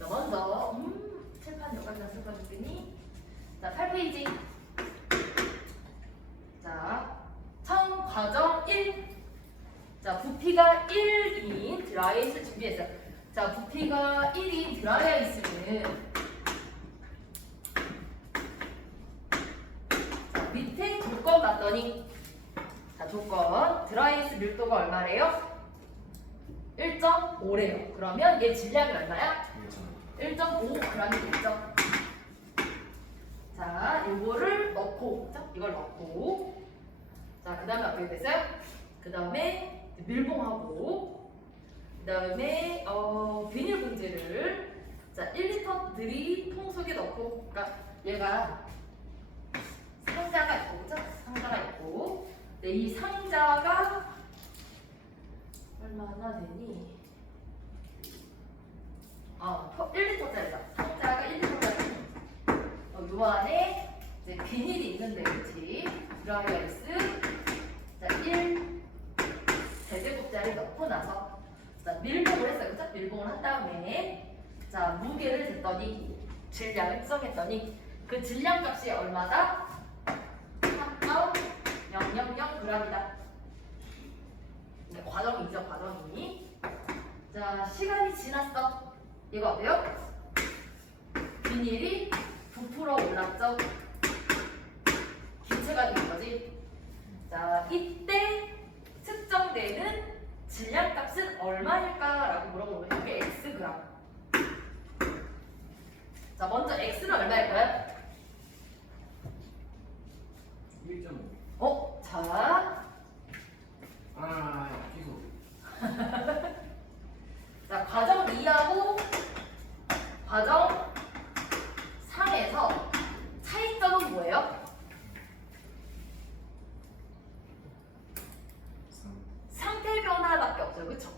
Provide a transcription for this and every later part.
자, 먼저 칠판 여기까지 슬퍼줬더니 자, 8페이지. 자, 처음 과정 1. 자, 부피가 1인 드라이아이스 준비했어요. 자, 부피가 1인 드라이아이스는 자, 밑에 조건 봤더니 자, 조건 드라이아이스 밀도가 얼마래요? 1.5래요. 그러면 얘 질량이 얼마야? 1.5g이겠죠. 자, 요거를 넣고, 자, 이걸 넣고, 자, 그 다음에 어떻게 됐어요? 그 다음에 밀봉하고, 그 다음에 비닐봉지를 자 1리터들이 통 속에 넣고, 그러니까 얘가 상자가 있고, 그죠? 상자가 있고, 네, 이 상자가 얼마나 되니? 1리터짜리다. 상자가 1리터짜리. 요 안에 이제 비닐이 있는데, 그렇지? 드라이아이스 자 1제곱짜리 넣고 나서 자 밀봉을 했어요, 그죠? 밀봉을 한 다음에 자 무게를 쟀더니 질량을 측정했더니 그 질량 값이 얼마다? 3.000g이다. 과정이죠, 과정이. 자, 시간이 지났어. 이거 어때요? 비닐이 부풀어 올랐죠? 기체가 된 거지. 자, 이때 측정되는 질량 값은 얼마일까라고 물어보면 이게 Xg. 자, 먼저 X는 얼마일까요? 1.5. 자. 취소. 자, 과정 2하고 과정 3에서 차이점은 뭐예요? 상태 변화밖에 없어요, 그쵸?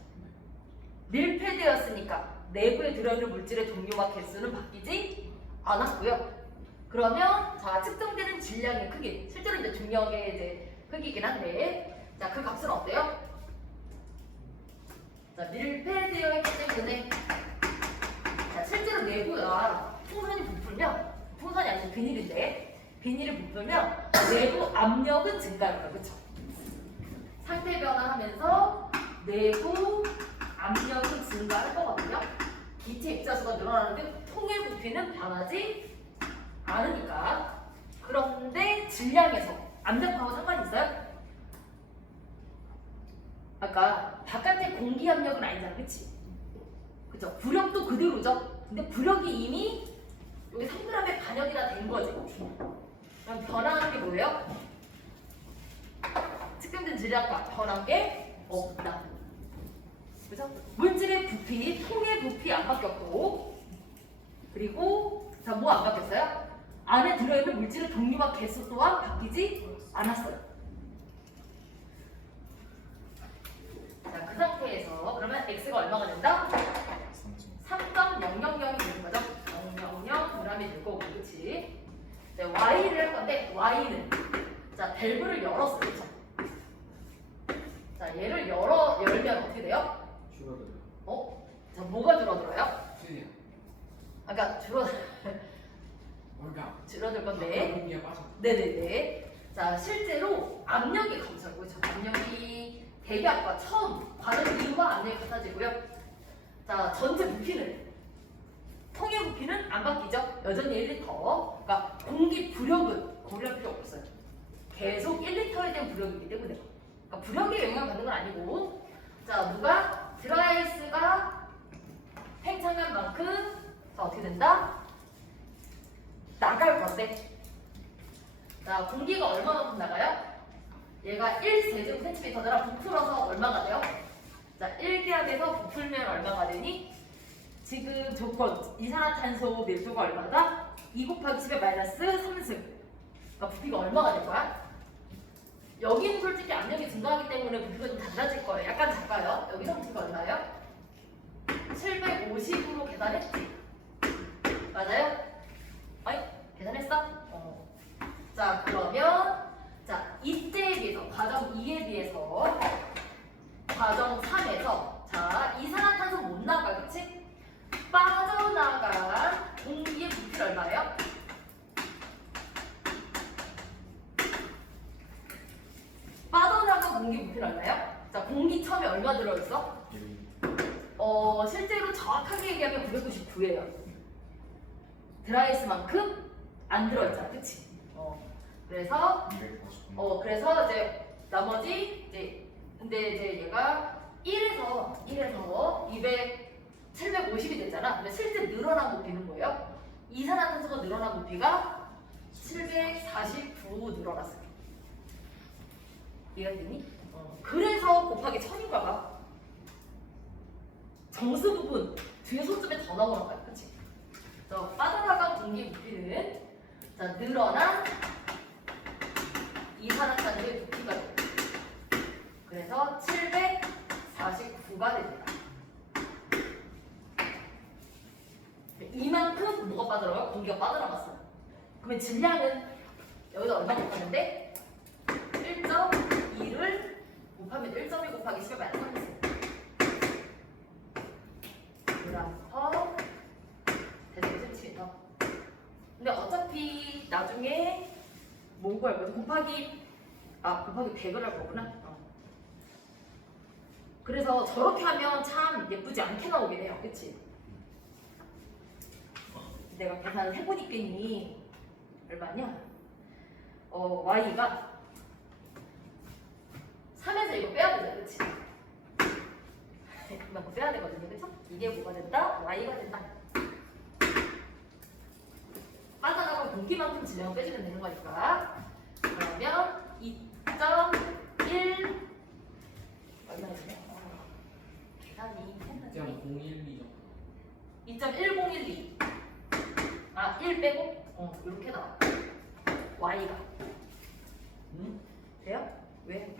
밀폐되었으니까 내부에 들어있는 물질의 종류와 개수는 바뀌지 않았고요. 그러면 자 측정되는 질량의 크기, 실제로 이제 중력의 이제 크기이긴 한데, 자 그 값은 어때요? 자 밀폐되어 있기 때문에 자 실제로 내부가 풍선이 부풀면, 풍선이 아니고 비닐인데 비닐이 부풀면 내부 압력은 증가할 거예요, 그쵸? 상태 변화하면서 내부 압력은 증가할 거거든요. 기체 입자수가 늘어나는데 통의 부피는 변하지 않으니까. 그런데 질량에서 압력하고 상관이 있어요? 아까 바깥에 공기 압력은 아니잖아, 그치? 그쵸? 부력도 그대로죠? 근데 부력이 이미 여기 3g의 반역이나 된 거지. 그럼 변화하는 게 뭐예요? 측정된 질량과 변한 게 없다. 그죠? 물질의 부피, 통의 부피 안 바뀌었고, 그리고 자 뭐 안 바뀌었어요? 안에 들어있는 물질의 종류와 개수 또한 바뀌지 않았어요. 자, 그 상태에서 그러면 x가 얼마가 된다? 3.000이 되는 거죠. 000g이 될 거고, 그렇지? 네, y를 할 건데 y는 자 밸브를 열었어요, 그렇죠? 자 얘를 열면 어떻게 돼요? 줄어들어요. 자 뭐가 줄어들어요? 줄이요. 아까 그러니까 줄어들 건데. 공기가 빠져. 네네네. 자 실제로 압력이 감소하고, 그렇죠? 압력이 대기압과 처음 과정 이후와 압력이 같아지고요. 자 전체 부피는, 통의 부피는 안 바뀌죠? 여전히 1리터. 그러니까 공기 부력은 고려할 필요 없어요. 계속 1리터에 대한 부력이기 때문에. 그러니까 부력에 영향을 받는 건 아니고, 자 누가 드라이아이스가 팽창한 만큼 자 어떻게 된다? 나갈 건데, 자 공기가 얼마만큼 나가요? 얘가 1제곱센티미터더라. 부풀어서 얼마가 돼요? 자 1기압에서 부풀면 얼마가 되니? 지금 조건 이산화탄소 밀도가 얼마다? 2 곱하기 10의 마이너스 3승. 그러니까 부피가 얼마가 될 거야? 여기는 솔직히 압력이 증가하기 때문에 부피가 좀 달라질 거예요. 약간 작아요. 여기서 부피가 얼마예요? 750으로 계산했지? 맞아요? 어이? 계산했어? 자 그러면 자 이때에 비해서, 과정 2에 비해서 과정 3에서 자 이산화탄소 못 나가, 그치? 빠져나가 공기 부피는 얼마예요? 자, 공기첨이 얼마 들어있어? 실제로 정확하게 얘기하면 999예요. 드라이스만큼 안 들어있잖아, 그치? 그래서 249. 그래서 이제 나머지 이제 근데 이제 얘가 1에서 750이 됐잖아. 근데 실제 늘어난 부피는 뭐예요? 이산화탄소가 늘어난 부피가 749 늘어났어요. 이해가 되니? 그래서 곱하기 1000인가 봐. 정수 부분 뒤에 소점에 더 나오는 거야, 그치? 빠져나간 공기 부피는 자, 늘어난 이산화탄소의 부피가 돼요. 그래서 749가 됩니다. 이만큼 뭐가 빠져나가요? 공기가 빠져나갔어요. 그러면 질량은 여기다 얼마 곱하는데 1.2를 곱하면 1.1 곱하기 10에 마이너스 3 있어요. 그래서 대세미터. 근데 어차피 나중에 뭘 구할 거지? 곱하기 100을 할 거구나. 그래서 저렇게 하면 참 예쁘지 않게 나오긴 해요. 그치? 내가 계산을 해보니까 얼마냐? y가 3에서 이거 빼야 되잖아. 그치? 이만큼 빼야 되거든요. 그쵸? 이게 뭐가 된다? y가 된다. 빠져나간 공기만큼 질량을 빼주면 되는 거니까. 그러면 2.1 얼마였냐? 계산이 했는지 2.1012 1 빼고 이렇게 나와. y가 돼요? 왜?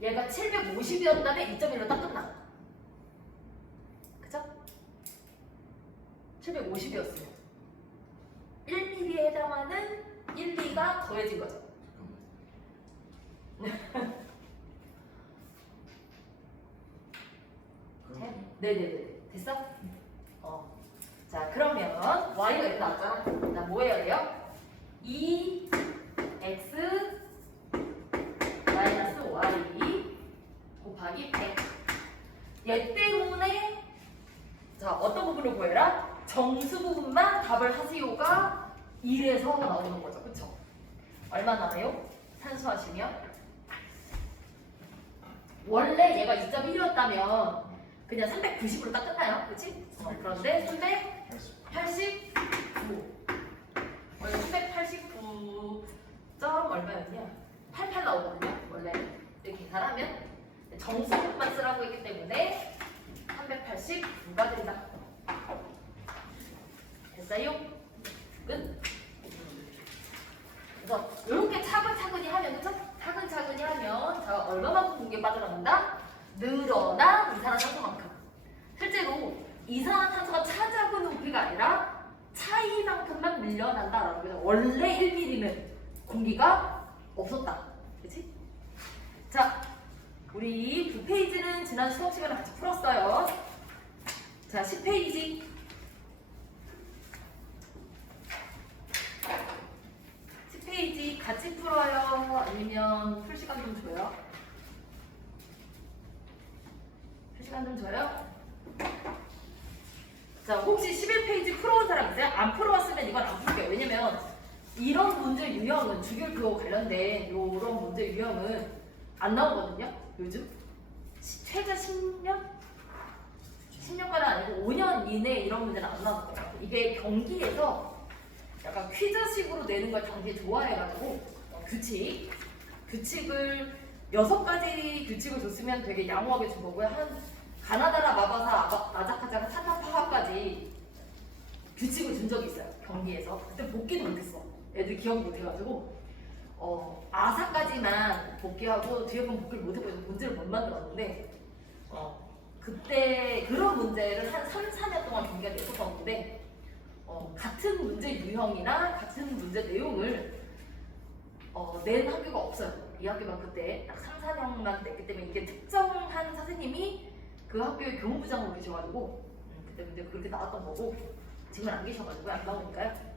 얘가 750이었다면 2.1로 딱 끝나. 그쵸? 750이었어요. 1mm에 해당하는 1, 2가 더해진 거죠. 네네네. 됐어? 자, 그러면 y가 이렇게 나왔잖아. 나 뭐 해야 돼요? 2x 마이너스 y 곱하기 100. 얘 때문에 자, 어떤 부분을 구해라? 정수 부분만 답을 하세요가 1에서 나오는 거죠. 그쵸? 얼마 나와요? 산수하시면 원래 얘가 2.1이었다면 그냥 390으로 딱 끝나요. 그치? 그런데 389 원래 389 점 얼마였냐? 88 나오거든요. 원래 이렇게 계산하면 정수만 쓰라고 했기 때문에 389가 된다. 됐어요? 끝. 그래서 이렇게 차근차근히 하면 그쵸? 차근차근히 하면 자, 얼마만큼 공기가 빠져나간다? 늘어난 이산화탄소만큼. 실제로 이산화탄소가 차지하고 있는 부피가 아니라 차이만큼만 밀려난다라고. 그래서 원래 1mm는 공기가 없었다. 그치? 자, 우리 9페이지는 지난 수업 시간에 같이 풀었어요. 자, 10페이지. 10페이지 같이 풀어요? 아니면 풀 시간 좀 줘요? 풀 시간 좀 줘요? 자, 혹시 11페이지 풀어온 사람 있어요? 안 풀어왔으면 이건 안 풀게요. 왜냐면 이런 문제 유형은 주결 그거 관련된 이런 문제 유형은 안 나오거든요. 요즘 최근 10년? 10년까지는 아니고 5년 이내 이런 문제는 안 나왔어요. 이게 경기에서 약간 퀴즈식으로 내는 걸 당시에 좋아해가지고 규칙을 6가지 규칙을 줬으면 되게 양호하게 준 거고요. 한 가나다라, 마바사, 아자카자가 타타파하까지 규칙을 준 적이 있어요. 경기에서. 그때 복귀도 못했어. 애들 기억 못해가지고 아사까지만 복귀하고 뒤에 건 복귀를 못해고 문제를 못 만들었는데 그때 그런 문제를 한 3, 4년 동안 경기가 냈었었는데 같은 문제 유형이나 같은 문제 내용을 낸 학교가 없어요. 이 학교만 그때 딱 3, 4년만 냈기 때문에 이게 특정한 선생님이 그 학교의 교무부장으로 계셔가지고 그때 문제 그렇게 나왔던 거고 지금은 안 계셔가지고 안 나오니까요.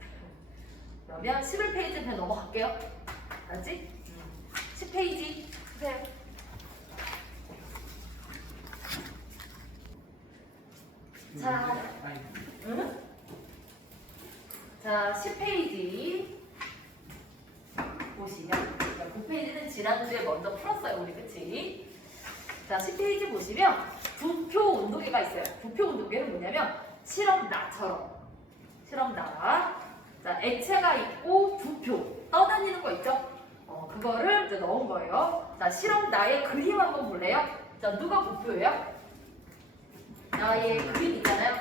그러면 11페이지 그냥 넘어갈게요. 알았지? 10페이지 보세요. 자, 응? 자, 10페이지 보시면 9페이지는 지난주에 먼저 풀었어요, 우리 그치? 자, 10페이지 보시면 부표 온도계가 있어요. 부표 온도계는 뭐냐면 실험나처럼 실험나. 자, 액체가 있고 부표 떠다니는 거 있죠? 그거를 이제 넣은 거예요. 자, 실험나의 그림 한번 볼래요? 자, 누가 부표예요? 나의 그림 있잖아요.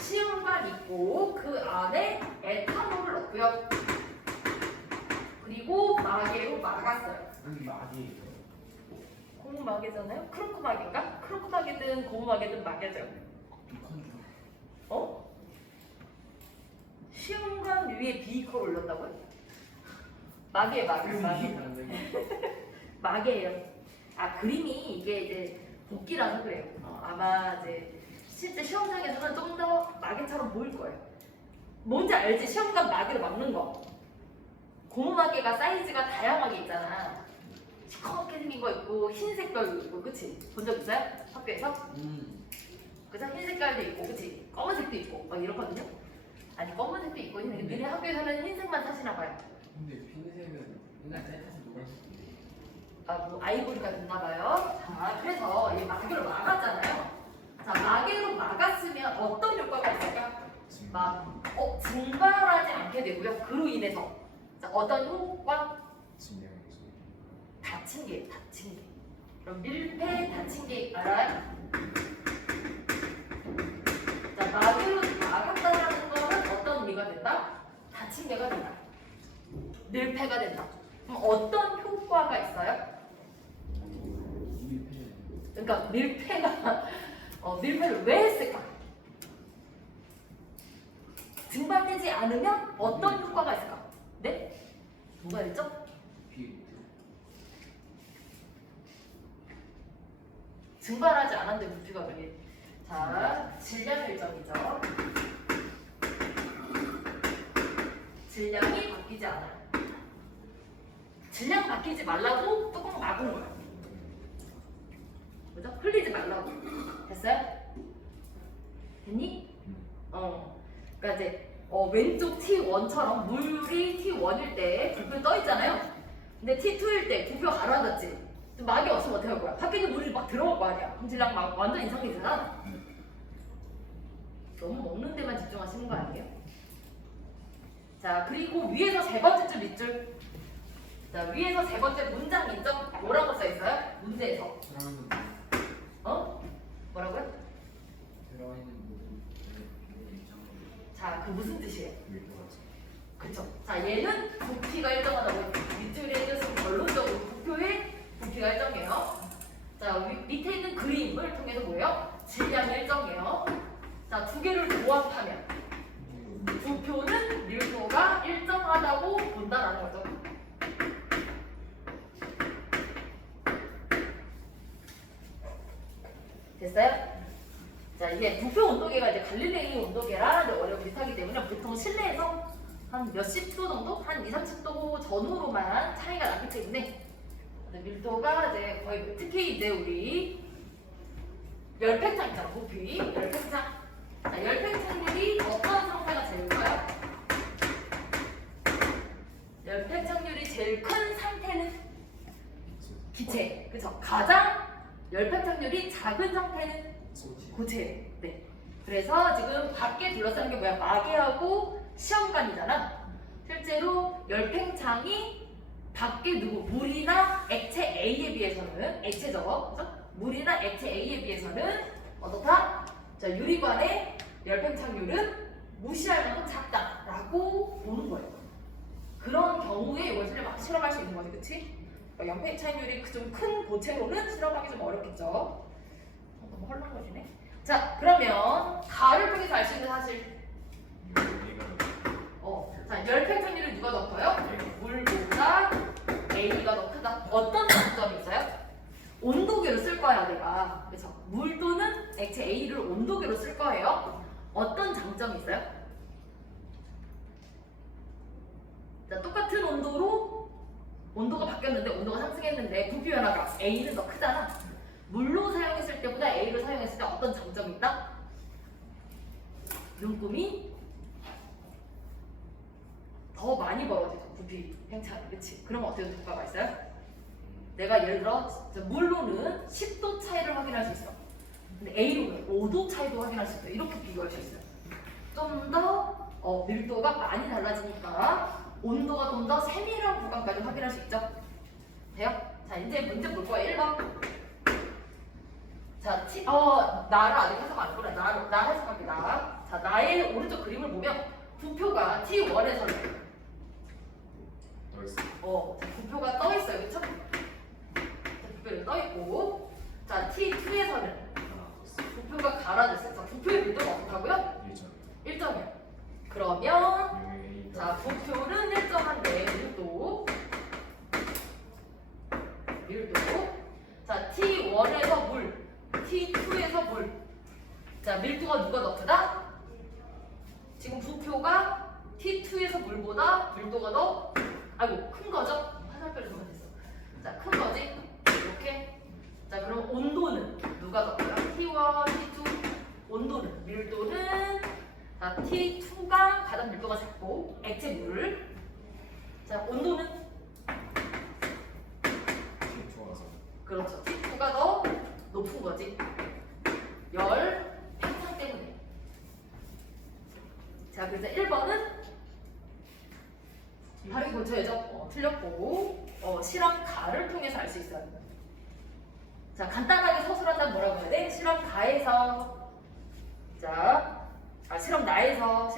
시험관 있고 그 안에 에탄올을 넣고요. 그리고 마개로 막았어요. 마개예요. 고무마개잖아요? 크로코마개인가? 크로코마개든 고무마개든 마개죠. 시험관 위에 비커를 올렸다고요? 마개. 마개예요. 아, 그림이 이게 이제 복기라서 그래요. 아마 이제 실제 시험장에서는 좀 더 마개처럼 보일 거예요. 뭔지 알지? 시험관 마개로 막는 거. 고무마개가 사이즈가 다양하게 있잖아. 시커멓게 생긴 거 있고 흰 색깔도 있고, 그치? 본 적 있어요? 학교에서? 그죠? 흰 색깔도 있고, 그치? 검은색도 있고 막 이렇거든요. 아니, 검은색도 있고 너네 학교에서는 흰색만 사시나 봐요. 근데 흰색은 옛날 짤타서 노란색인데. 아, 뭐 아이보리가 됐나 봐요. 자, 그래서 이 마개로 막았잖아요. 자, 마개로 막았으면 어떤 효과가 있을까? 증발하지 않게 되고요. 그로 인해서 자, 어떤 효과? 닫힌 게. 그럼 밀폐 닫힌 게 알아요? 자, 마개로 막았다라는 거는 어떤 의미가 된다? 닫힌 게가 된다. 밀폐가 된다. 그럼 어떤 효과가 있어요? 그러니까 밀폐를 왜 했을까? 증발되지 않으면 어떤 효과가 있을까? 네? 뭐가 있죠? 증발하지 않았는데 부피가 그게. 자, 질량 일정이죠. 질량이 바뀌지 않아요. 질량 바뀌지 말라고 뚜껑 막은 거예요. 그죠? 흘리지 말라고. 됐어요? 됐니? 그러니까 이제 왼쪽 T1처럼 물이 T1일 때 부표 떠 있잖아요. 근데 T2일 때 부표 가라앉았지. 막이 없으면 어떻게 할 거야? 밖에 있는 물이 막 들어갈 거 아니야. 그럼 질량 막 완전 이상해지잖아. 너무 먹는 데만 집중하시는 거 아니에요? 자, 그리고 위에서 세 번째 줄 밑줄. 자, 위에서 세 번째 문장 있죠? 뭐라고 써 있어요? 문제에서. 뭐라고요? 자, 그 무슨 뜻이에요? 그쵸? 자, 얘는 부피가 일정하다고 밑줄에 해줘서 결론적으로 부표의 부피가 일정해요. 자, 밑에 있는 그림을 통해서 뭐예요? 질량이 일정해요. 자, 두 개를 조합하면 부표는 밀도가 일정하다고 본다라는 거죠. 됐어요? 자, 이게 부표 온도계가 이제 갈릴레이 온도계랑 원래 비슷하기 때문에 보통 실내에서 한 몇십 도 정도? 한 2, 30도 전후로만 차이가 나기 때문에 밀도가 이제 거의, 특히 이제 우리 열팽창 있잖아, 부피. 열팽창. 자, 열팽창률이 어떤 상태가 제일 커요? 열팽창률이 제일 큰 상태는 기체. 그쵸? 가장 열팽창률이 작은 상태는 고체. 네. 그래서 지금 밖에 둘러싸는 게 뭐야? 마개하고 시험관이잖아. 실제로 열팽창이 밖에 누구 물이나 액체 A에 비해서는 액체죠. 그죠? 물이나 액체 A에 비해서는 어떻다? 자, 유리관의 열팽창률은 무시할 만큼 작다라고 보는 거예요. 그런 경우에 이걸 실험할 수 있는 거지, 그치? 그러니까 열팽창률이 좀 큰 고체로는 실험하기 좀 어렵겠죠. 너무 헐렁거리네. 자, 그러면 가를 통해서 알 수 있는 사실. 자, 열팽창률을 누가 더 커요? 물보다 A가 더 크다. 어떤 장점이 있어요? 온도계로 쓸 거야, 내가. 그래서 물 또는 액체 A를 온도계로 쓸 거예요. 어떤 장점이 있어요? A는 더 크잖아. 물로 사용했을 때보다 A로 사용했을 때 어떤 장점이 있다? 눈금이 더 많이 벌어지죠. 부피 팽창이. 그치? 그러면 어떻게 효과가 있어요? 내가 예를 들어 물로는 10도 차이를 확인할 수 있어. 근데 A로는 5도 차이도 확인할 수 있어. 이렇게 비교할 수 있어요. 좀 더 밀도가 많이 달라지니까 온도가 좀 더 세밀한 구간까지 확인할 수 있죠. 돼요? 자, 이제 문제 볼 거예요. 1번. 자, 나를 아직 해석 안 했구나. 나 해석할게, 나. 자, 나의 오른쪽 그림을 보면 부표가 T1에서는 자, 부표가 떠 있어요. 그쵸? 자, 부표가 떠 있고, 자, T2에서는 부표가 갈아졌어요. 자, 부표의 밀도가 어떻다고요? 일정이에요. 그러면 자, 부표는 일정한데 밀도. 자, T1에서 물, T2에서 물. 자, 밀도가 누가 더 크다? 지금 부표가 T2에서 물보다 밀도가 더 큰 거죠? 화살표를 좀 됐어. 자, 큰 거지? 이렇게. 자, 그럼 온도는 누가 더 크다? T1, T2. 온도는, 밀도는 자, T2가 가장 밀도가 작고 액체 물. 자, 온도는 그렇죠. T2가 더 높은 거지. 열 팽창 때문에. 자, 그래서 1번은 바로 고쳐야죠. 틀렸고 실험 가를 통해서 알 수 있어요. 자, 간단하게 서술한다면 뭐라고 해야 돼? 실험 가에서 실험 나에서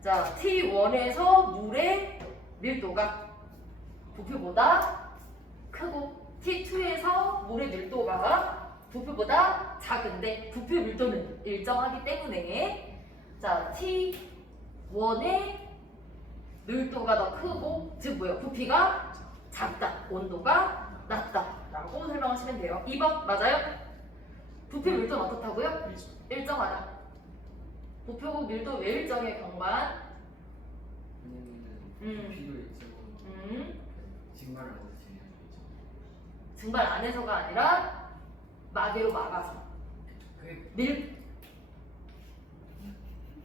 자, T1에서 물의 밀도가 부표보다 크고 T2에서 물의 밀도가 부표보다 작은데 부표 밀도는 일정하기 때문에 자, T1의 밀도가 더 크고 즉 뭐예요? 부피가 작다, 온도가 낮다 라고 설명하시면 돼요. 2번 맞아요? 부표 밀도는 어떻다고요? 일정하다. 부표 밀도 왜 일정해, 경관? 부피도 일정하고 증발 안 해서 증발 안에서가 아니라 마개로 막아서.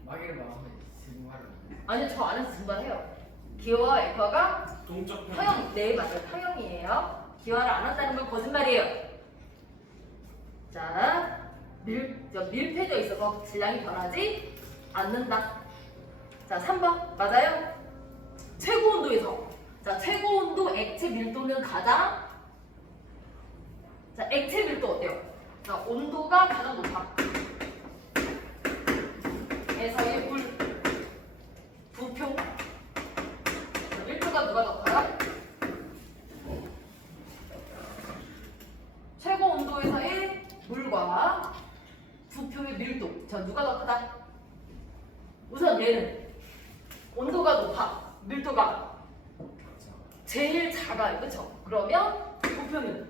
마개를 막아서 증발을 안 해. 아니요, 저 안에서 증발해요. 기와와 F가 동적 평형. 네, 맞아요. 평형이에요. 기와를 안 한다는 건 거짓말이에요. 자, 밀폐되어 있어서 질량이 변하지 않는다. 자, 3번 맞아요? 최고 온도에서. 자, 최고 온도 액체 밀도는 가장 자, 액체 밀도 어때요? 자, 온도가 가장 높아. 에서의 물 부표. 자, 밀도가 누가 더 커요? 최고 온도에서의 물과 부표의 밀도. 자, 누가 더 크다? 우선 얘는 온도가 높아. 밀도가 제일 작아요. 그쵸? 그러면 부표는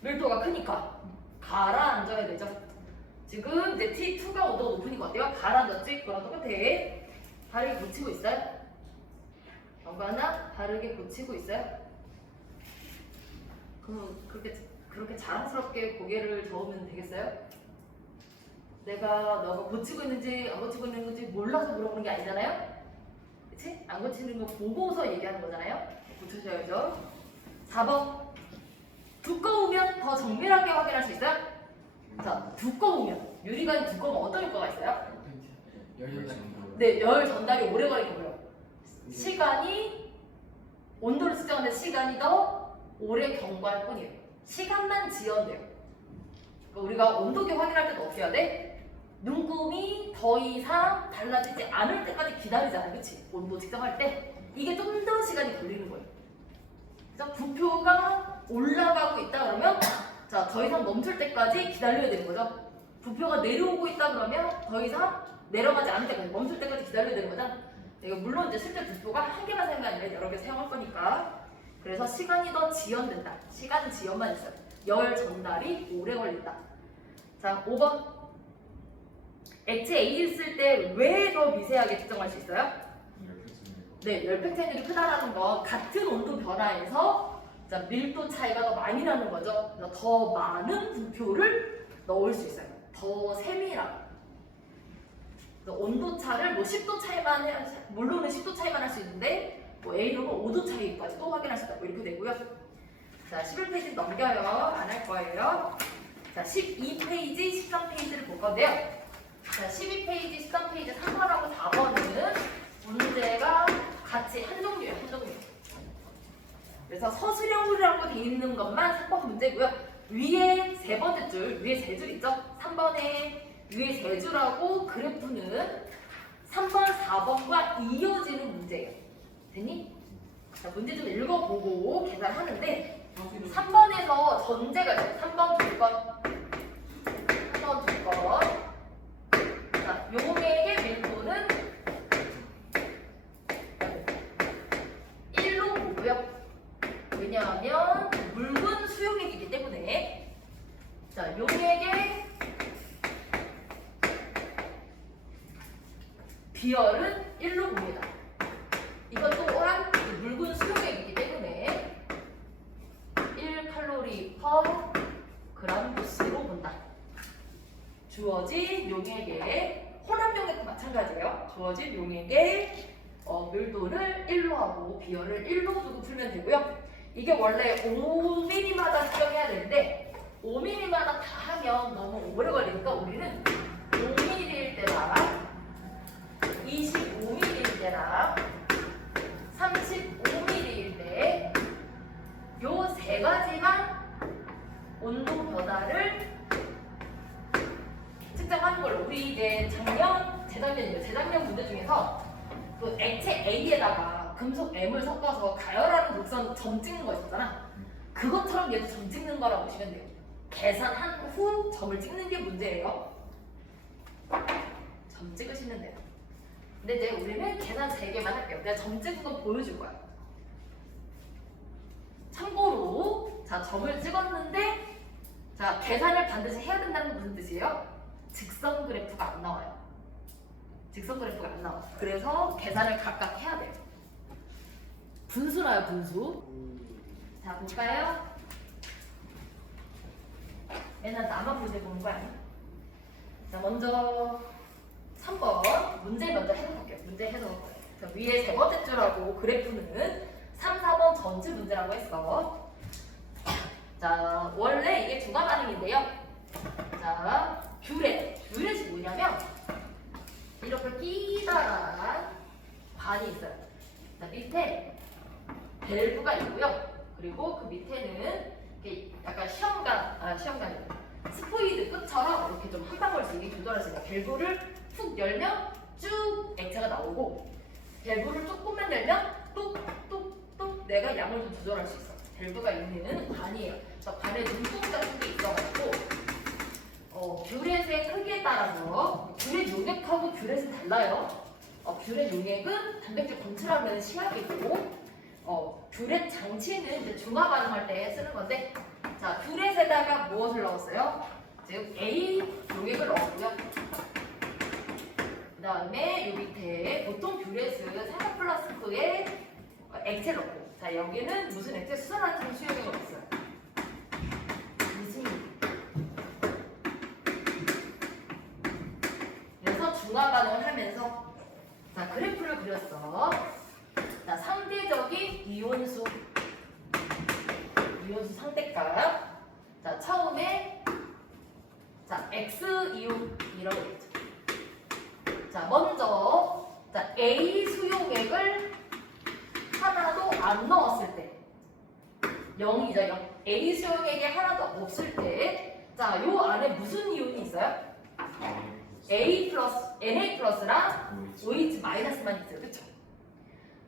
밀도가 크니까 가라앉아야 되죠. 지금 이제 T2가 온도가 높으니까 어때요? 가라앉았지? 그거랑 똑같아. 바르게 고치고 있어요? 영관아, 바르게 고치고 있어요? 그럼 그렇게 자랑스럽게 고개를 저으면 되겠어요? 너가 고치고 있는지 안 고치고 있는 건지 몰라서 물어보는 게 아니잖아요? 그치? 안 고치는 거 보고서 얘기하는 거잖아요? 고쳐줘야죠. 4번. 두꺼우면 더 정밀하게 확인할 수 있어요? 자, 두꺼우면. 유리관이 두꺼우면 어떤 효과가 있어요? 네, 열 전달이 오래 걸리게 보여요. 시간이, 온도를 측정하는 시간이 더 오래 경과할 뿐이에요. 시간만 지연돼요. 그러니까 우리가 온도계 확인할 때도 어떻게 해야 돼? 눈금이 더 이상 달라지지 않을 때까지 기다리잖아요. 그치? 온도 측정할 때. 이게 좀 더 시간이 걸리는 거예요. 그래서 부표가 올라가고 있다 그러면 자, 더 이상 멈출 때까지 기다려야 되는 거죠. 부표가 내려오고 있다 그러면 더 이상 내려가지 않을 때까지 멈출 때까지 기다려야 되는 거죠. 이거 물론 이제 실제 부표가 한 개만 사용이 아니라 여러 개 사용할 거니까. 그래서 시간이 더 지연된다. 시간 지연만 있어요. 열 전달이 오래 걸린다. 자, 5번. 액체 A 있을 때 왜 더 미세하게 측정할 수 있어요? 네, 열 팽창률이 크다라는 건 같은 온도 변화에서 자, 밀도 차이가 더 많이 나는 거죠. 그래서 더 많은 분표를 넣을 수 있어요. 더 세밀하게. 그래서 온도 차를 뭐 10도 차이만 해야, 물론은 10도 차이만 할 수 있는데 뭐 A로는 5도 차이까지 또 확인할 수 있다고 이렇게 되고요. 자, 11페이지 넘겨요. 안 할 거예요. 자, 12페이지, 13페이지를 볼 건데요. 자, 12페이지, 13페이지 3번하고 4번은 문제가 같이 한 종류예요. 한 종류. 그래서 서술형이라고 되어 있는 것만 3번 문제고요. 위에 세 번째 줄, 위에 세 줄 있죠? 3번에 위에 세 줄하고 그래프는 3번, 4번과 이어지는 문제예요. 됐니? 자, 문제 좀 읽어보고 계산하는데 3번에서 전제가 있어요. 3번 두 건, 3번 두 건. 자, 용액의 밀도는 1로 보고요. 왜냐하면 묽은 수용액이기 때문에. 자, 용액의 비열은 1로 봅니다. 이것 또한 묽은 수용액이기 때문에 1칼로리 퍼 그램 도스로 본다. 주어진 용액의 혼합 용액도 마찬가지예요. 주어진 용액의 밀도를 1로 하고 비열을 1로 두고 풀면 되고요. 이게 원래 5mm마다 수정해야 되는데 5mm마다 다 하면 너무 오래 걸리니까 우리는 5mm일 때랑 25mm일 때랑 35mm일 때 요 세 가지만 온도 변화를 측정하는 걸로. 우리 이제 재작년 문제 중에서 그 액체 A에다가 금속 M을 섞어서 가열하는 곡선 점 찍는 거 있었잖아. 그것처럼 얘도 점 찍는 거라고 보시면 돼요. 계산한 후 점을 찍는 게 문제예요. 점 찍으시면 돼요. 근데 이제 우리는 계산 3개만 할게요. 내가 점 찍은 거 보여줄 거야. 참고로 자, 점을 찍었는데 자, 계산을 반드시 해야 된다는 건 무슨 뜻이에요? 직선 그래프가 안 나와요. 직선 그래프가 안 나와. 그래서 계산을 각각 해야 돼요. 분수 나요, 분수. 자, 볼까요? 맨날 나만 문제 보는 거 아니야? 자, 먼저 3번 문제 먼저 해석할게요. 문제 해석. 자, 위에 세 번째 줄하고 그래프는 3, 4번 전체 문제라고 했어. 자, 원래 이게 중간 반응인데요. 자, 뷰렛이 뭐냐면 이렇게 끼다란 관이 있어요. 자, 밑에 밸브가 있고요. 그리고 그 밑에는 이렇게 약간 시험관이 스포이드 끝처럼 이렇게 좀 한 방울씩 조절할 수 있어요. 밸브를 툭 열면 쭉 액체가 나오고 밸브를 조금만 열면 똑똑똑 내가 양을 좀 조절할 수 있어. 밸브가 있는 관이에요. 그래서 관에 눈동 같은 게 있어가지고 뷰렛의 크기에 따라서 뷰렛 용액하고 뷰렛은 달라요. 뷰렛 용액은 단백질 검출하는 시약이고 뷰렛 장치는 이제 중화 반응할 때 쓰는 건데 자, 뷰렛에다가 무엇을 넣었어요? 즉 A 용액을 넣었고요. 그 다음에 이 밑에 보통 뷰렛은 사각 플라스크에 액체를 넣고 자, 여기는 무슨 액체? 수산화탄 수용액을 넣었어요. 그래서 중화 반응을 하면서 자, 그래프를 그렸어. 자, 상대적인 이온수 상대값. 자, 처음에 자, X 이온이라고 했죠. 자, 먼저 자, A 수용액을 하나도 안 넣었을 때 0이죠. 0. A 수용액이 하나도 없을 때 자, 요 안에 무슨 이온이 있어요? A 플러스, Na 플러스랑 OH 마이너스만 있어요. 그쵸?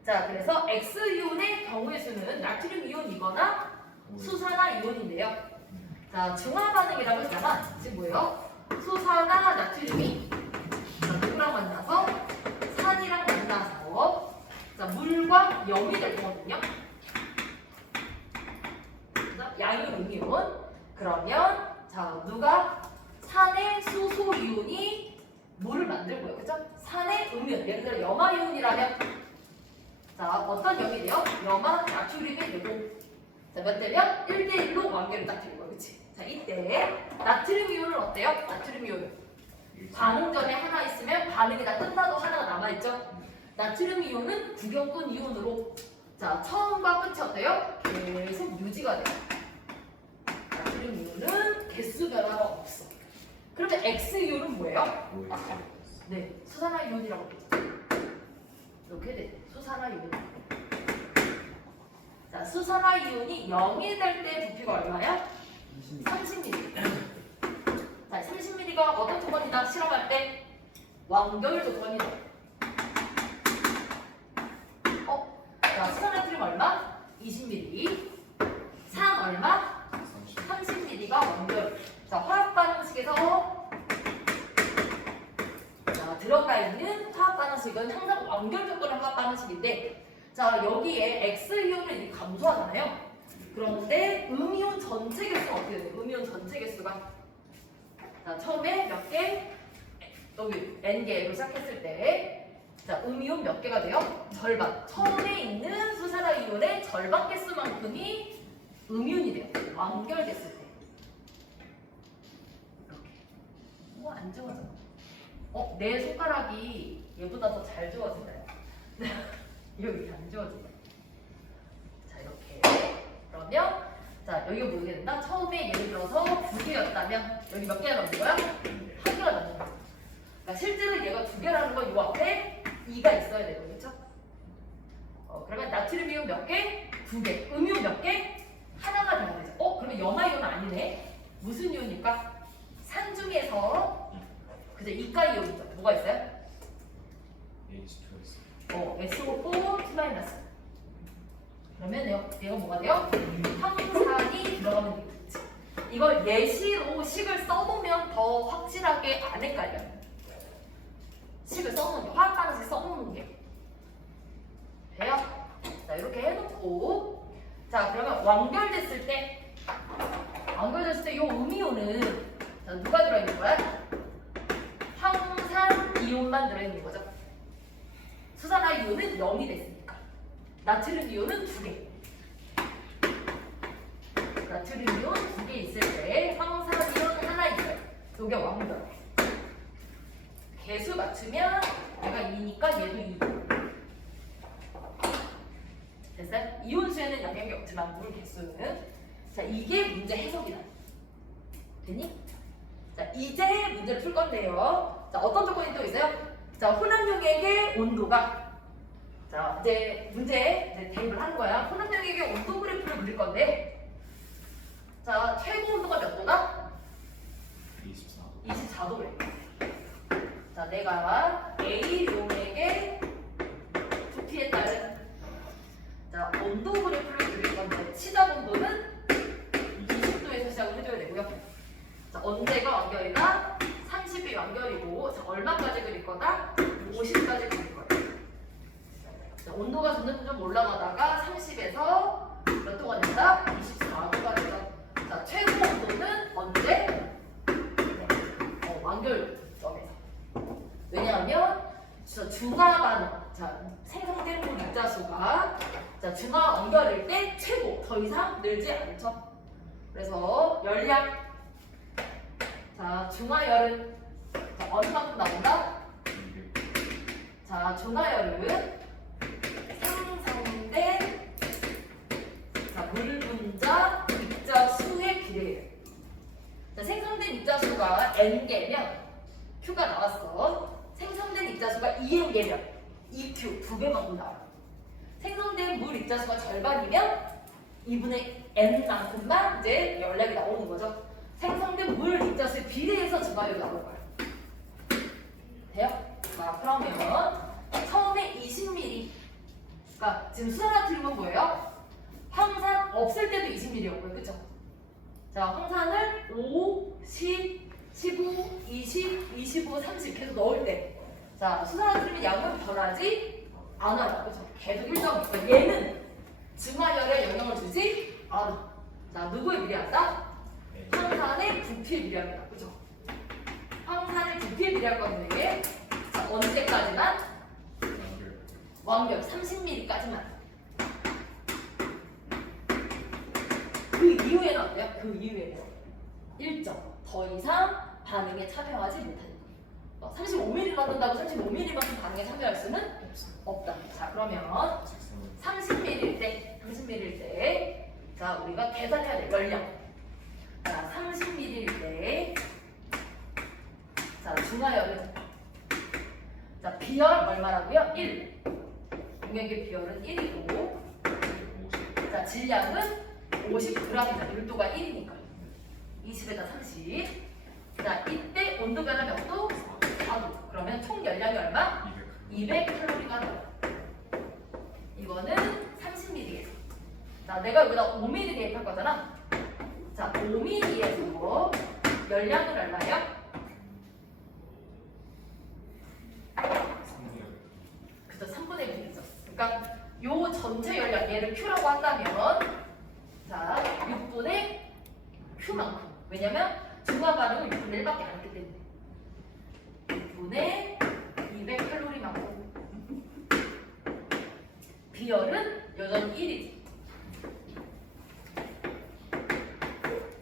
자, 그래서 X 이온의 경우의 수는 나트륨 이온이거나 수산화 이온인데요. 자, 중화 반응이라고 했잖아. 지금 뭐예요? 수산화 나트륨이 누구랑 만나서 산이랑 만나서 자, 물과 염이 될 거거든요. 양이온, 음이온. 그러면 자, 누가 산의 수소 이온이 물을 만들고요. 그죠? 산의 음이온. 예를 들어 염화이온이라면 자, 어떤 염이 돼요? 염화 나트륨이 되고 자, 몇 대면? 1대1로 완결이 딱 되는 거야. 그치? 자, 이때 나트륨 이온은 어때요? 나트륨 이온은 반응 전에 하나 있으면 반응이 다 끝나도 하나가 남아있죠? 나트륨 이온은 구경꾼 이온으로 자, 처음과 끝이 어때요? 계속 유지가 돼요. 나트륨 이온은 개수 변화가 없어. 그러면 X 이온은 뭐예요? 네, 수산화 이온이라고 했죠. 이렇게 돼. 수산화 이온. 자, 수산화 이온이 0이 될 때 부피가 얼마야? 30ml. 자, 30ml가 어떤 조건이다? 실험할 때 완결 조건이다. 자, 수산화트륨 얼마? 20ml. 산 얼마? 30ml가 완결. 자, 화학 반응식에서 자, 들어가 있는 화학 반응식은 항상 완결 조건의 화학 반응식인데, 자, 여기에 X이온을 감소하잖아요. 그런데 음이온 전체 개수가 어떻게 돼요? 음이온 전체 개수가 자, 처음에 몇 개? 여기 N개로 시작했을 때 자, 음이온 몇 개가 돼요? 절반. 처음에 있는 수산화이온의 절반 개수만큼이 음이온이 돼요. 완결됐을 때. 이렇게. 안 지워져. 내 손가락이 얘보다 더 잘 지워진다요. 여기 안 지워진다. 자, 이렇게. 그러면 자, 여기가 뭐게 된다? 처음에 예를 들어서 2개였다면 여기 몇 개가 남는 거야? 1개가 남는 거야. 그러니까 실제로 얘가 2개라는 건 요 앞에 2가 있어야 되는 거죠. 그러면 나트륨 이온 몇 개? 2개. 음이온 몇 개? 하나가 되는 거죠. 그러면 염화이온은 아니네. 무슨 이온일까? 산 중에서 그죠? 이가 이온이죠. 뭐가 있어요? SO4 2-. 그러면 얘가 뭐가 돼요? 황산이 들어가면 되겠지. 이걸 예시로 식을 써보면 더 확실하게 안 헷갈려요. 식을 써놓는 게, 화학 반응식 써놓는 게. 돼요? 자, 이렇게 해놓고, 자, 그러면 완결됐을 때, 이 음이온은 자, 누가 들어있는 거야? 황산 이온만 들어있는 거죠. 수산화 이온은 0이 됐으니까. 나트륨 이온은 2개. 나트륨 이온 2개 있을 때 황산 이온 하나 있어요. 요게 완결. 개수 맞추면 얘가 2니까 얘도 2. 됐어요? 이온수에는 영향이 없지만 물 개수는 자, 이게 문제 해석이다. 됐니? 자, 이제 문제를 풀 건데요. 자, 어떤 조건이 또 있어요? 자, 혼합용액의 온도가 자, 이제 문제 대입을 하는 거야. 혼합용액의 온도 그래프를 그릴 건데 자, 최고 온도가 몇 도다? 24도래. 자, 내가 A 용액의 부피에 따른 자, 온도 그래프를 그릴 건데 시작 온도는 20도에서 시작을 해줘야 되고요. 자, 언제가 완결이다? 30이 완결이고 자, 얼마까지 그릴 거다? 50까지 그릴 거예요. 자, 온도가 점점 올라가다가 30에서 몇 도가 된다? 24도가 되죠. 자, 최고 온도는 언제? 네. 완결 점에서. 왜냐하면 중화 반응, 자, 생성된 물 입자수가 자, 중화 완결일 때 최고, 더 이상 늘지 않죠. 그래서 열량, 자, 중화열은 자, 얼마만큼 나온다? 자, 중화열은 생성된 자, 물 분자 입자수의 비례예요. 자, 생성된 입자수가 N개면 Q가 나왔어. 생성된 입자수가 2N개면 2Q 2배만큼 나와요. 생성된 물 입자수가 절반이면 2분의 N만큼만 이제 연락이 나오는 거죠. 생성된 물 입자수에 비례해서 증가율이 나올 거예요. 돼요? 자, 그러면 처음에 20ml 그러니까 지금 수산화트륨은 뭐예요? 황산 없을 때도 20ml였고요. 그쵸? 자, 황산을 5, 10, 15, 20, 25, 30 계속 넣을 때 자, 수산화트륨의 양은 변하지 않아요. 그쵸? 계속 일정이니까 얘는 증화열에 영향을 주지 않아. 자, 누구에 비례한다? 황산의 부피에 비례합니다. 그죠? 황산의 부피에 비례할 건데 이게 자, 언제까지만? 완결 30ml까지만. 그 이후에는 어때요? 그 이후에는 일정 더 이상 반응에 참여하지 못하는 거. 35mm 넣는다고 35mm만큼 반응에 참여할 수는 없다. 자 그러면 30mm일 때, 자 우리가 계산해야 돼. 열량. 자 30mm일 때, 자 중하열은, 자 비열 얼마라고요? 1. 용액의 비열은 1이고, 자 질량은 50g이다. 밀도가 1이니까 20에다 30. 자 이때 온도 변화 몇도? 4도. 그러면 총 열량이 얼마? 200칼로리가 나와. 이거는 30ml에서. 자 내가 여기다 5ml 대입할 거잖아. 자 5ml에서 열량은 얼마예요? 그죠? 3분의 1이죠. 그러니까 요 전체 열량 얘를 Q라고 한다면, 자 6분의 Q만큼. 왜냐면 중화 반응은 6분의 1밖에 안 했기 때문에 6분의 200칼로리만큼. 비열은 여전히 1이지.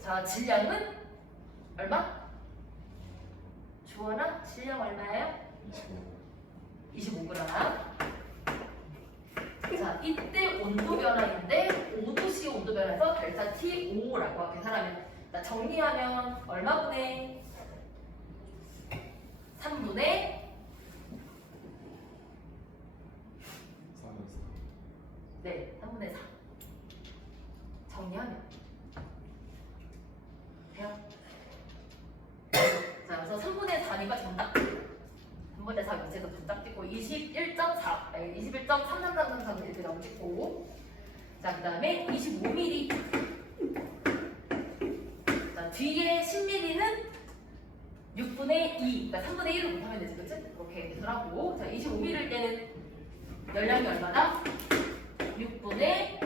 자 질량은 얼마? 주원아 질량 얼마예요? 25g. 자 이때 온도 변화인데 5도씨 온도 변화에서 델타 T5라고 계산하면, 자 정리하면 얼마분의 3분의 네 3분의 4 정리하면 돼요. 자 그래서 3분의 4니까 정답 3분의 4 밑에서 정답 찍고 21.4 21.3333 이렇게 나오고 찍고, 자 그 다음에 25mm. 자 뒤에 10mm는 6분의 2, 그러니까 3분의 1을 못하면 되지, 그치? 이렇게 계산하고, 자 25mm일 때는 열량이 얼마다? 6분의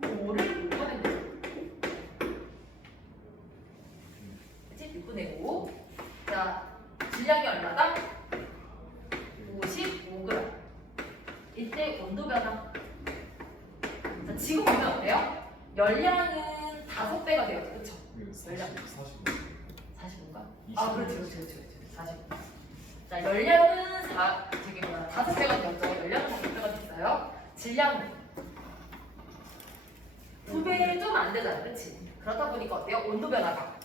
5를 못하면 되죠. 그치? 6분의 5. 자 질량이 얼마다? 55g. 이때 온도 변화. 자 지금 보면 어때요? 열량은 5배가 돼요, 그쵸? 열량 45인가? 아 그렇지 45. 자 열량은 5배가 되었죠. 열량은 5배가 됐어요. 질량은 2배 좀 안 되잖아, 그렇지? 그렇다 보니까 어때요? 온도 변화가.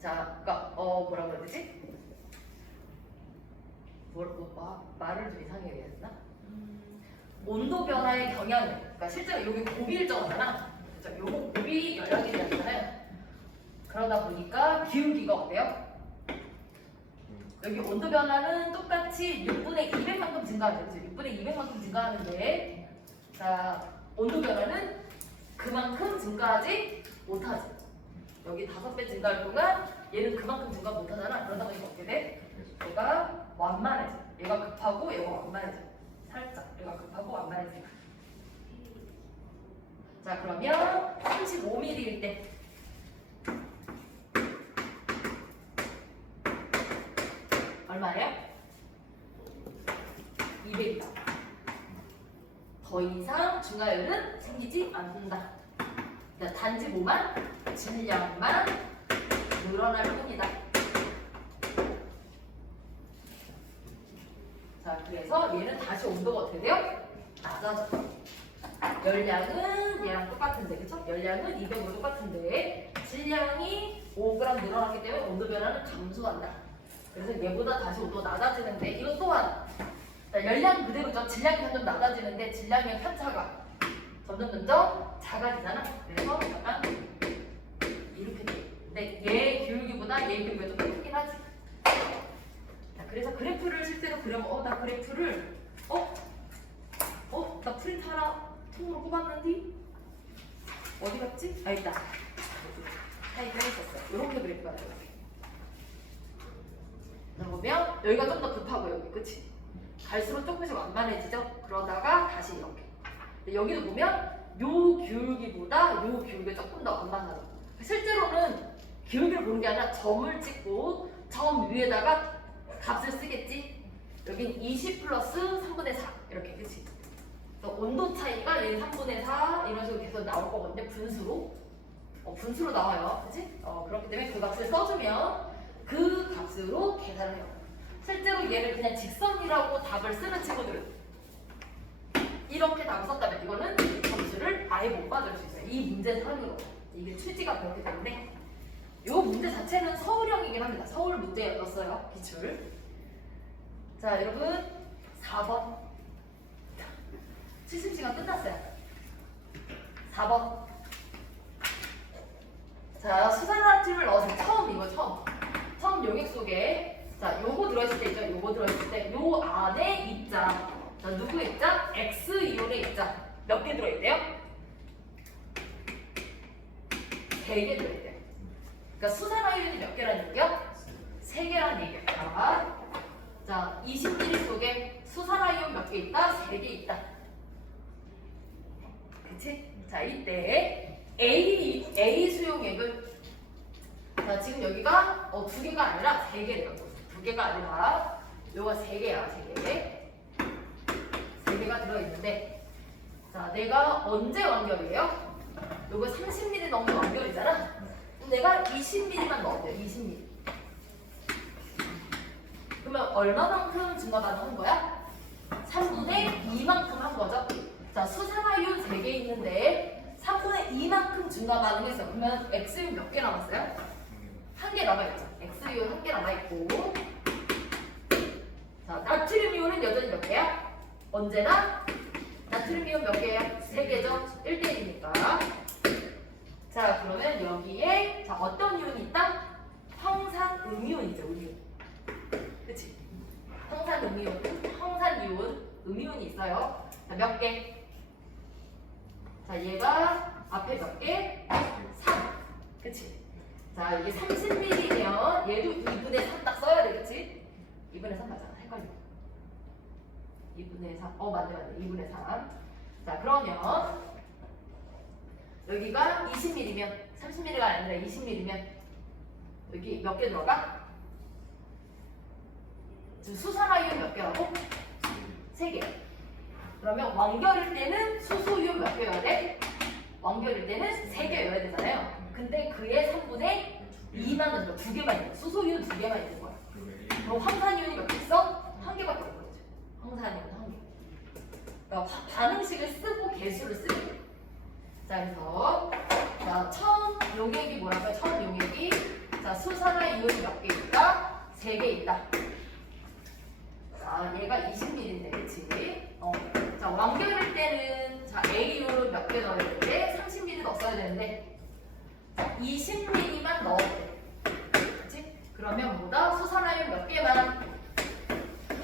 자 그러니까 뭐라 그래야 되지? 말을 좀 이상하게 얘기했나? 온도 변화의 경향은, 그러니까 실제로 여기 고비 일정하잖아. 그렇죠? 요거 고비 열량이 되잖아요. 그러다 보니까 기울기가 어때요? 여기 온도 변화는 똑같이 6분의 200만큼 증가하죠. 그렇죠? 6분의 200만큼 증가하는데, 자 온도 변화는 그만큼 증가하지 못하지. 여기 5배 증가할 동안 얘는 그만큼 증가 못하잖아. 그러다 보니까 어떻게 돼? 얘가 완만해져. 얘가 급하고 얘가 완만해져. 살짝 얘가 급하고 완만해져. 자 그러면 35mm일 때 얼마예요? 200이다. 더 이상 중하열은 생기지 않는다. 단지 뭐만? 질량만 늘어날 뿐이다. 자 그래서 얘는 다시 온도가 어떻게 돼요? 낮아져. 열량은 얘랑 똑같은데, 그쵸? 열량은 200으로 똑같은데 질량이 5g 늘어났기 때문에 온도 변화는 감소한다. 그래서 얘보다 다시 온도가 낮아지는데, 이것 또한 열량 그대로죠. 질량이 점점 낮아지는데 질량의 편차가 점점 작아지잖아. 그래서 약간 이렇게 돼. 근데 얘 기울기보다 얘 기울기가 좀 크긴 하지. 자, 그래서 그래프를 실제로 그려면 나 그래프를 나 프린트 하나 통으로 뽑았는데 어디 갔지? 아 있다. 타입을 했었어. 이렇게 그래프가 나와요. 그러면 여기가 좀 더 급하고 여기, 그치? 갈수록 조금씩 완만해지죠? 그러다가 다시 이렇게. 근데 여기도 보면 요 기울기보다 요 기울기가 조금 더 완만하죠. 실제로는 기울기를 보는 게 아니라 점을 찍고 점 위에다가 값을 쓰겠지? 여긴 20 플러스 3분의 4 이렇게, 그치? 그래서 온도 차이가 얘 3분의 4 이런 식으로 계속 나올 거거든요. 분수로 나와요. 그치? 그렇기 때문에 그 값을 써주면 그 값으로 계산을 해요. 실제로 얘를 그냥 직선이라고 답을 쓰는 친구들은 이렇게 답을 썼다면 이거는 점수를 아예 못 받을 수 있어요. 이 문제에서 하는 거. 이게 취지가 그렇기 때문에 이 문제 자체는 서울형이긴 합니다. 서울 문제였어요. 기출. 자, 여러분 4번. 70시간 끝났어요. 4번. 자, 수산화팀을 넣었어요. 처음 용액 속에 자, 요거 들어있을 때 있죠. 요거 들어있을 때 요 안에 입자. 자, 누구 입자? X 이온의 입자. 몇 개 들어있대요? 3개 들어있대요. 그러니까 수산화이온이 몇 개라는 얘기요? 3개라는 얘기예요. 자, 20ml 속에 수산화이온 몇 개 있다? 3개 있다. 그치? 자, 이때 A 수용액을 자, 지금 여기가 2개가 아니라 3개래요. 2개가 아니라 요가 3개야. 3개가 들어있는데 자, 내가 언제 완결이에요? 요거 30ml 넣으면 완결이잖아. 그럼 내가 20ml만 넣어도 돼요. 20ml. 그러면 얼마만큼 증가 가능한 거야? 3분의 2만큼 한 거죠. 자, 수산화이온 3개 있는데 3분의 2만큼 증가 가능했어. 그러면 X이온 몇 개 남았어요? 1개 남아있죠. X이온 1개 남아있고 자, 나트륨 이온은 여전히 몇 개야? 언제나 나트륨 이온 몇 개예요? 3개죠. 1대1이니까. 자, 그러면 여기에 자, 어떤 이온이 있다? 황산음이온이죠. 음이온. 그치? 황산이온, 음이온이 있어요. 자, 몇 개? 자, 얘가 앞에 몇 개? 3. 그치? 자, 이게 30ml면 얘도 2분의 3 딱 써야 돼. 그치? 2분의 3 맞잖아. 헷갈려. 2분의 3. 맞네. 2분의 3. 자, 그러면 여기가 20ml면 30ml가 아니라 20ml면 여기 몇 개 들어가? 지금 수산화이온 몇 개라고? 3개. 그러면 완결일 때는 수소이온 몇 개여야 돼? 완결일 때는 3개여야 되잖아요. 근데 그의 3분의 2만 들어. 2개만 있는 거야. 수소이온 2개만 있는 거야. 그럼 황산이온이 몇 개 있어? 1개밖에 없거든. 황산이온 1개. 그러니까 반응식을 쓰고 개수를 쓰면 돼. 자, 그래서 자, 처음 용액이 뭐라고요? 처음 용액이 자, 수산화이온이 몇 개 있다? 3개 있다. 자, 얘가 20ml인데, 그치? 자, 완결일 때는 자, A이온을 몇 개 넣어야 되는데 30ml 넣었어야 되는데 20ml만 넣어야 돼. 그치? 그러면 뭐다? 수산화이온 몇 개만?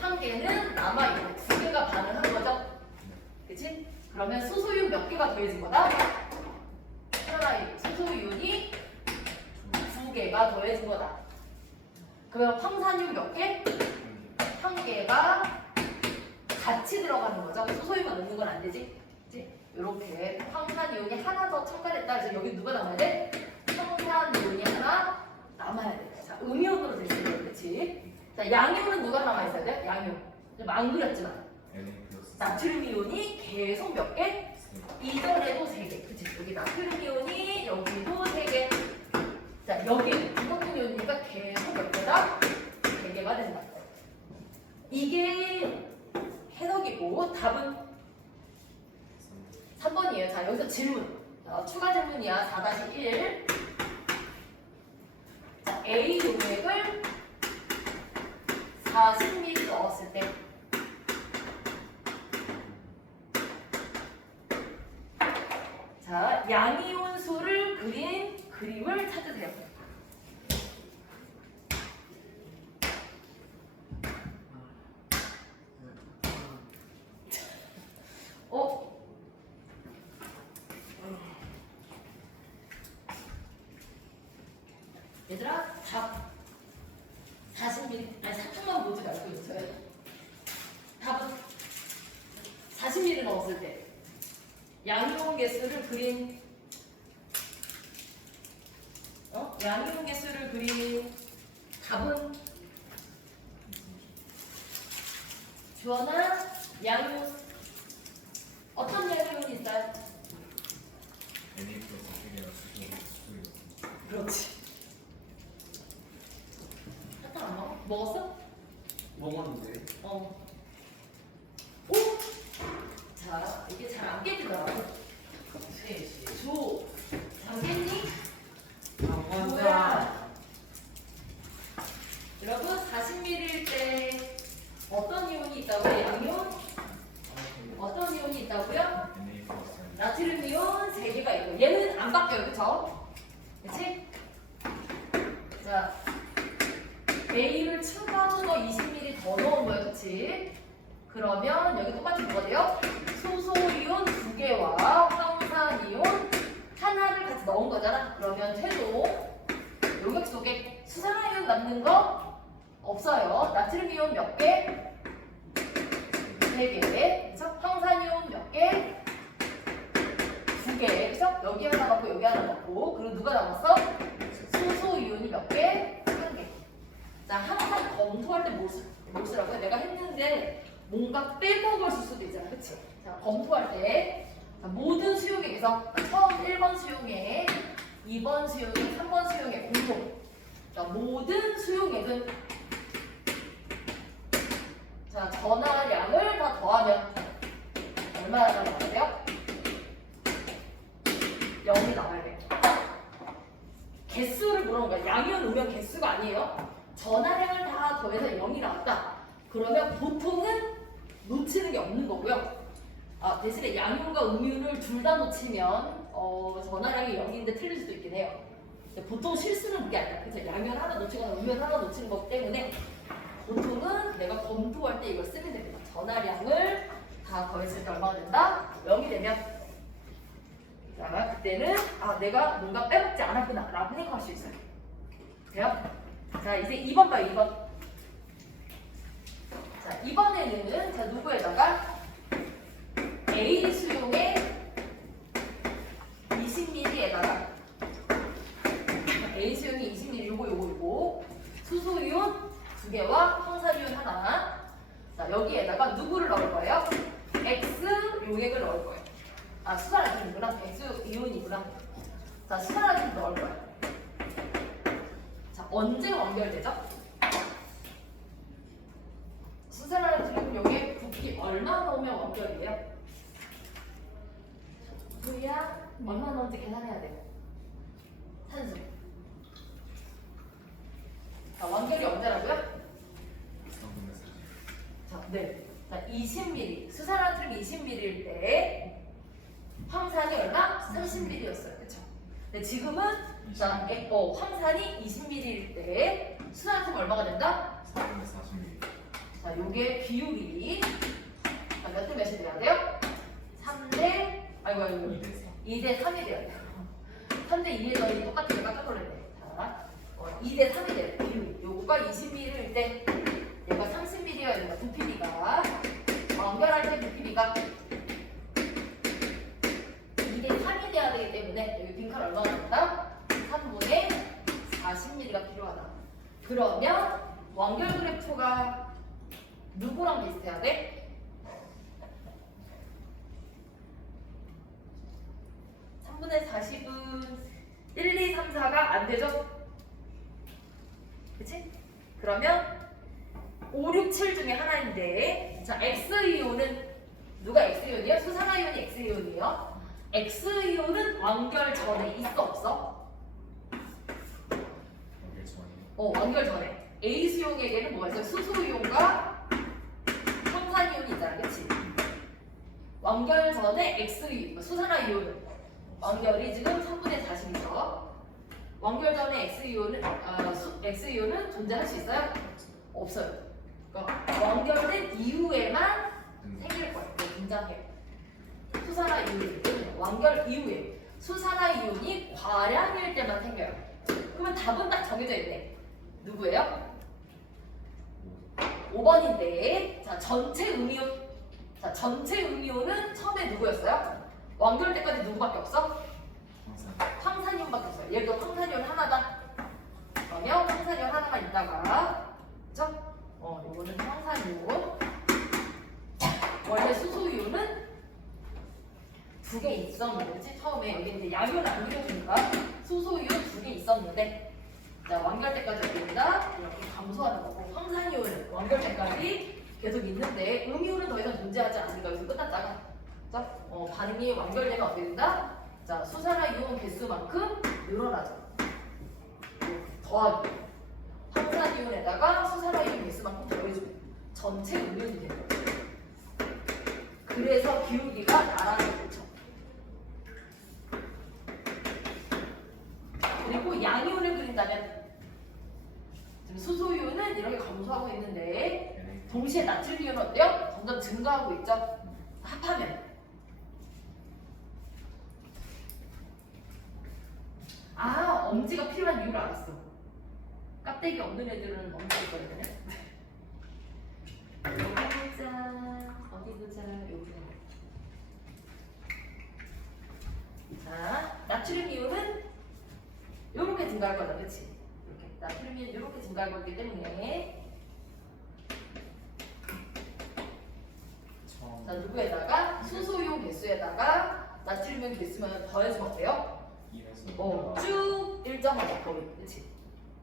1개는 남아있고 2개가 반응한 거죠? 그치? 그러면 수소이온 몇 개가 더해진 거다? 수소이온이 2개가 더해진 거다. 그러면 황산이온 몇 개? 1개가 같이 들어가는 거죠. 수소이온만 넣는 건 안 되지? 그치? 이렇게 황산이온이 하나 더 첨가됐다. 그래서 여기 누가 남아야 돼? 황산이온이 하나 남아야 돼. 자, 음이온으로 되는 거예요. 그치? 자, 양이온은 누가 남아있어야 돼? 양이온. 좀 안 그렸지만. 나트륨 이온이 계속 몇 개? 이전에도 3개. 그치? 여기 나트륨 이온이 여기도 3개. 자, 여기 부석분 이온이니까 계속 몇 개다? 3개가 된다. 이게 해석이고 답은 3번이에요. 자, 여기서 질문. 추가 질문이야. 4-1. 자, A 용액을 40ml 넣었을 때 자, 양이온수를 그린 그림을 찾으세요. 얘들아, 답 40ml, 아니 4초만 보지 말고 있어요. 답은 40ml 넣었을 때 양이온 개수를 그린 양이온 개수를 그린 답은 주원아 양이온 그렇지. 사탕 안 먹어? 먹었어? 먹었는데. 어. 오! 자, 이게 잘 안 깨지더라고. 조. 잘 깼니? 뭐야? 여러분, 40ml일 때 어떤 이온이 있다고요? 양이온? 어떤 이온이 있다고요? 나트륨 이온 3개가 있고 얘는 안 바뀌어요. 그쵸? 그치? 자, A를 추가로 20ml 더 넣은 거예요. 그치? 그러면 여기 똑같이 뭐가 돼요? 수소이온 2개와 황산이온 하나를 같이 넣은 거잖아. 그러면 최종 용액 속에 수산화이온 남는 거 없어요. 나트륨 이온 몇 개? 3개. 그쵸? 황산이온 몇 개? 2개. 그쵸? 여기 하나 넣고 여기 하나 넣고. 그리고 누가 남았어? 수소이온이 몇 개? 1개. 자, 항상 검토할 때 뭘 쓰라고요? 내가 했는데 뭔가 빼먹을 수도 있잖아. 그치? 자, 검토할 때 자, 모든 수용액에서 처음 1번 수용액, 2번 수용액, 3번 수용액 공통. 자, 모든 수용액은 자, 전하량을 다 더하면 얼마나 나와야 돼요? 0이 나와야 돼요. 개수를 물어본 거야. 양이온 음연 개수가 아니에요. 전하량을 다 더해서 0이 나왔다. 그러면 보통은 놓치는 게 없는 거고요. 아, 대신에 양이온과 음이온을 둘 다 놓치면 전하량이 0인데 틀릴 수도 있긴 해요. 근데 보통 실수는 그게 아니야. 그래서 양이온 하나 놓치거나 음이온 하나 놓치는 거기 때문에 보통은 내가 검토할 때 이걸 쓰면 됩니다. 전하량을 다 더했을 때 얼마가 된다? 0이 되면 자, 그때는 아, 내가 뭔가 빼먹지 않았구나 라고 생각할 수 있어요. 돼요? 자, 이제 2번 봐요. 2번. 자, 이번에는 자, 누구에다가 A 수용에 20ml에다가 A 수용이 20ml 요거 수소이온 2개와 황산이온 하나. 자, 여기에다가 누구를 넣을 거예요? X 용액을 넣을 거예요. 아, 수산화탄이구나. X 이온이구나. 자, 수산화탄 넣을 거예요. 자, 언제 완결되죠? 수산화탄 용액 부피 얼마 넣으면 완결이에요? V야 얼마 넣은지 계산해야 돼요. 산수. 자, 완결이 언제라고요? 자, 네. 자, 20ml. 수산화탄 20ml일 때 황산이 얼마? 30ml였어요. 그쵸? 근데 지금은 자, 황산이 20ml일 때 수산화탄 얼마가 된다? 440ml. 자, 요게 비율이 자, 몇 대 몇이 돼야 돼요? 3대 아이고 2대 3이 돼야 돼요. 3대 2에 너희 똑같은 게 깜짝 놀랐네. 자, 2대 3이 돼요. 비율이. 요거가 20ml일 때 얘가 30ml여야 된다. 부피비가 완결할 때 부피비가 2대 3이 돼야 되기 때문에 여기 빈칸 얼마나 된다? 3분의 40ml가 필요하다. 그러면 완결 그래프가 누구랑 비슷해야 돼? 3분의 40은 1, 2, 3, 4가 안 되죠? 그치? 그러면 5, 6, 7 중에 하나인데 자, X이온은 누가 X이온이에요? 수산화이온이 X이온이에요. X이온은 완결 전에 있어 없어? 완결 전에 A 수용액에는 뭐가 있어요? 수소이온과 황산이온이 있잖아. 그치? 완결 전에 X이온, 수산화이온은 완결이 지금 3분의 40이죠. 완결 전에 X이온은 존재할 수 있어요? 없어요. 그러니까 완결된 이후에만 생길 거예요. 등장해요. 수산화이온이 완결 이후에 수산화이온이 과량일 때만 생겨요. 그러면 답은 딱 정해져 있네. 누구예요? 5번인데 자, 전체 음이온. 자, 전체 음이온은 처음에 누구였어요? 완결 때까지 누구밖에 없어? 황산이온밖에 없어요. 예를 들어 황산이온 하나다. 그러면 황산이온 하나만 있다가 그쵸? 요거는 황산이온. 원래 수소이온은 2개 있었는데 처음에 여기 이제 양이온 안 그려주니까 수소이온 2개 있어. 있었는데 자 완결대까지 됩니다. 이렇게 감소하는 거고 황산이온은 완결대까지 계속 있는데 음이온은 더 이상 존재하지 않으니까 여기서 끝났다가 자 반응이 완결되면 어떻게 된다? 자 수산화이온 개수만큼 늘어나죠. 더하기 황산이온에다가 수산화이온 개수만큼 더해주면 전체 음이온이 되는 거죠. 그래서 기울기가 나란히 되죠. 그리고 양이온을 그린다면 지금 수소이온은 이렇게 감소하고 있는데 동시에 나트륨이온은 어때요? 점점 증가하고 있죠. 합하면 엄지가 필요한 이유를 알았어. 깍대기 없는 애들은 엄지가 있거든요. 어디 보자. 여기. 자, 나트륨 이온은 이렇게 증가할 거다, 그렇지? 이렇게 나트륨 이온 이렇게 증가할 거기 때문에 자 누구에다가 수소이온 개수에다가 나트륨 이온 개수만 더해주면 어때요? 쭉 일정하다 거의, 그렇지?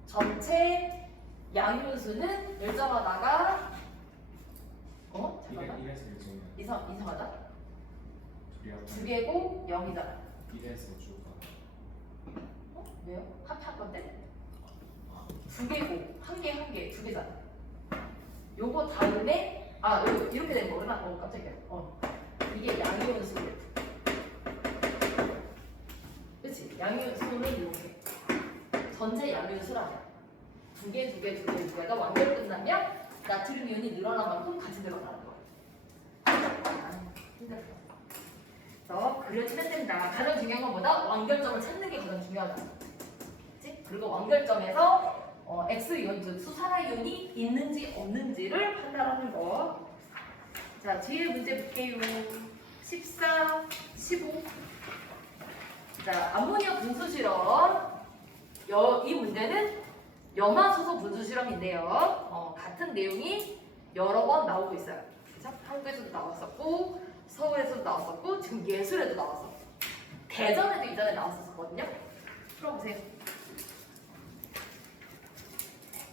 전체 양이온수는 일정하다가 잠깐만. 이상하다. 두 개고 0이잖아. 왜요? 합할 건데? 두 개고 한 개 두 개잖아. 요거 다음에 요거 이렇게 된 거구나. 깜짝이야. 이게 양이온수. 그렇지? 양이온수는 이렇게 전체 양이온수라고. 두 개가 완결 끝나면 나트륨 이온이 늘어난 만큼 같이 늘어나는 거야. 힘들어. 그래서 그려지면 된다. 가장 중요한 건 뭐다? 완결점을 찾는 게 가장 중요하다. 그치? 그리고 완결점에서 X이온, 즉 수산화이온이 있는지 없는지를 판단하는 거. 자, 뒤에 문제 볼게요. 14, 15. 자, 암모니아 분수 실험. 이 문제는 염화수소 분수 실험인데요. 같은 내용이 여러 번 나오고 있어요. 그쵸? 한국에서도 나왔었고, 서울에서도 나왔었고, 지금 예술에도 나왔어. 대전에도 이전에 나왔었거든요. 풀어보세요.